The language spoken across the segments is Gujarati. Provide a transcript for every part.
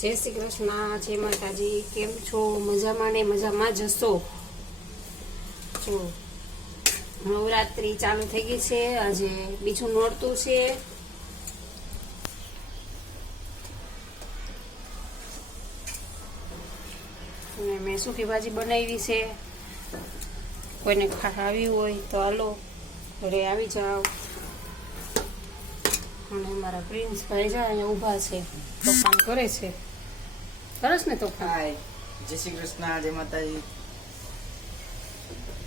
જય શ્રી કૃષ્ણ, જય માતાજી. કેમ છો? મજામાં ને મજામાં જ હશો. જો નવરાત્રી ચાલુ થઈ ગઈ છે. આજે બીજું નોરતું છે. અને મેં સૂકી ભાજી બનાવી છે. કોઈને ખાવી હોય તો હાલો ઘરે આવી જાઓ. અને મારા પ્રિન્સ ભાઈ જાય અહીંયા ઊભા છે, તોફાન કરે છે. સરસ ને તોફાન. હાય, જય શ્રી કૃષ્ણ, જય માતાજી.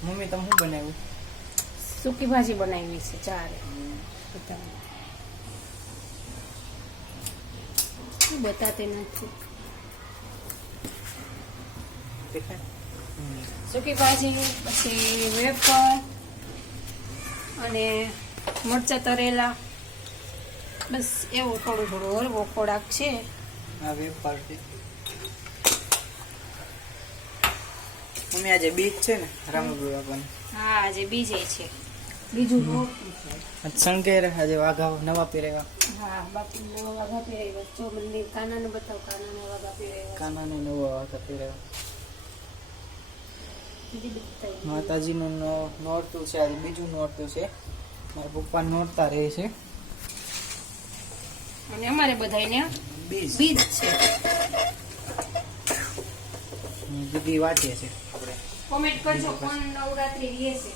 મમ્મી તમે શું બનાવ્યું? સૂકી ભાજી બનાવી છે. ચારે બતાતે નથી. સૂકી ભાજી, પછી વેફર અને મરચાં તરેલા, બસ એવું થોડું થોડું હલવો ખોરાક છે. આ વેફર છે. મમ્મી આજે બીજ છે ને રામગુરુ બાપાની? હા, આજે બીજે છે. બીજું નોરતું છે. આજ સંકેર આજે વાઘા નવા પહેરેવા. હા, બાપુ નવા વાઘા પહેરેવા. જો મંદિર કાનાને બતાવ, કાનાને વાઘા પહેરેવા. કાનાને નવા વાઘા પહેરેવા. માતાજીનું નોરતું છે, આજે બીજું નોરતું છે. મારા પપ્પા નોરતા રહે છે. અને અમારે બધાને બીજ છે. દીદી વાંચીએ છે. આપણે કોમેન્ટ કરજો કોણ નવરાત્રી રહે છે.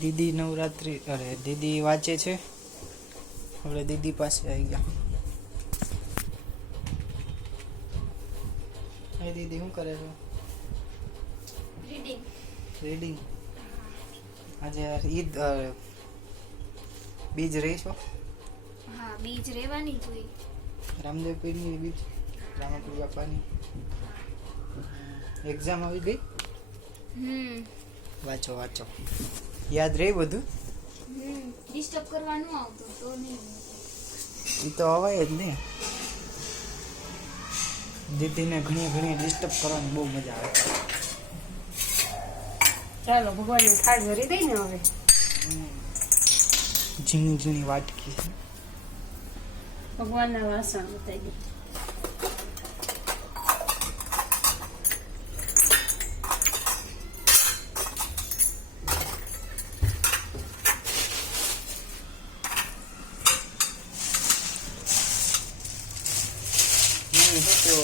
દીદી નવરાત્રી, અરે દીદી વાંચે છે. આપણે દીદી પાસે આવી ગયા. હા દીદી શું કરે છે? રીડિંગ. આજે ઈદ બીજ રહીશો? હા, બીજ રહેવાની જોઈએ. રામદેવ પીરની બીજ, રામપુર બાપાની એક્ઝામ આવી ગઈ. વાંચો વાંચો, યાદ રહે બધું. ડિસ્ટર્બ કરવાનું આવતું તો નહીં. એ તો અવાય જ ને. દીદીને ઘણી ઘણી ડિસ્ટર્બ કરવાની બહુ મજા આવે. ચાલો ભગવાનની થાળ ભરી દઈ ને હવે. ઝીણી ઝીણી વાટકી છે. ભગવાનના વાસણ બતાવી દે.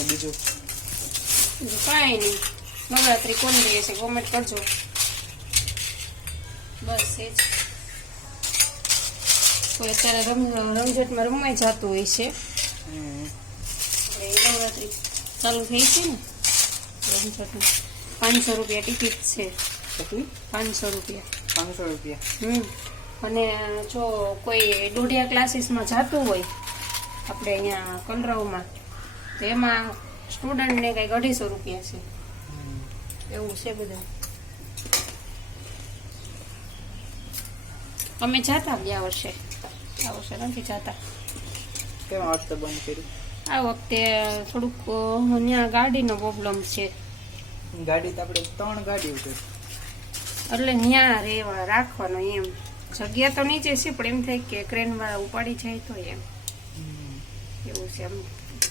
બીજું કાંઈ નહીં. નવરાત્રી કોણ રહે છે કોમેન્ટ કરજો. બસ એ જ. કોઈ અત્યારે રમઝટમાં રમાઈ જતું હોય છે. નવરાત્રી ચાલુ થઈ છે ને રમઝટમાં. 500 રૂપિયા ટિકિટ છે. કેટલી? 500 રૂપિયા. 500 રૂપિયા. અને જો કોઈ દોઢિયા ક્લાસીસમાં જતું હોય આપણે અહીંયા કલરવમાં, તો એમાં સ્ટુડન્ટને કંઈક 250 રૂપિયા છે. એવું છે બધું. અમે જાતા ગયા વર્ષે. આ વર્ષે નથી જાતા. કેમ આ વખતે બંધ કર્યું? આ વખતે થોડુંક ત્યાં ગાડીનો પ્રોબ્લેમ છે. ગાડી તો આપણે 3 ગાડીઓ છે, એટલે ત્યાં રહેવા રાખવાનો એમ. જગ્યા તો નીચે છે, પણ એમ થાય કે ક્રેનવાળા ઉપાડી જાય તો એમ. એવું છે. આમ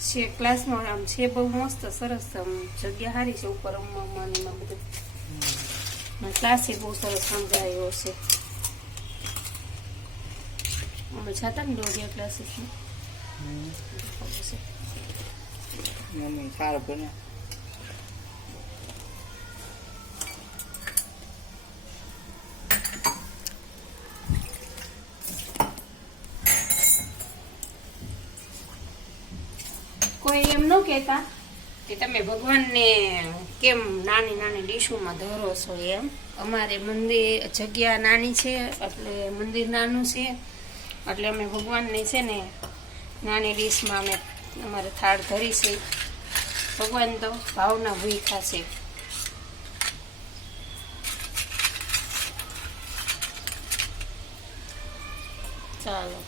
છે ક્લાસમાં, આમ છે બહુ મસ્ત સરસ. આમ જગ્યા સારી છે ઉપર રમવામાં ને એમાં બધું. ક્લાસ બહુ સરસ સમજાયો છે. અમે જતા ને દોઢિયા ક્લાસીસમાં. મમ્મી સારું બને. કોઈ એમ ન કહેતા કે તમે ભગવાનને કેમ નાની નાની ડીશોમાં ધરો છો એમ. અમારે મંદિર જગ્યા નાની છે, એટલે મંદિર નાનું છે, એટલે અમે ભગવાનને છે ને નાની ડીશમાં અમે અમારે થાળ ધરી છે. ભગવાન તો ભાવના ભૂખા છે. ચાલો.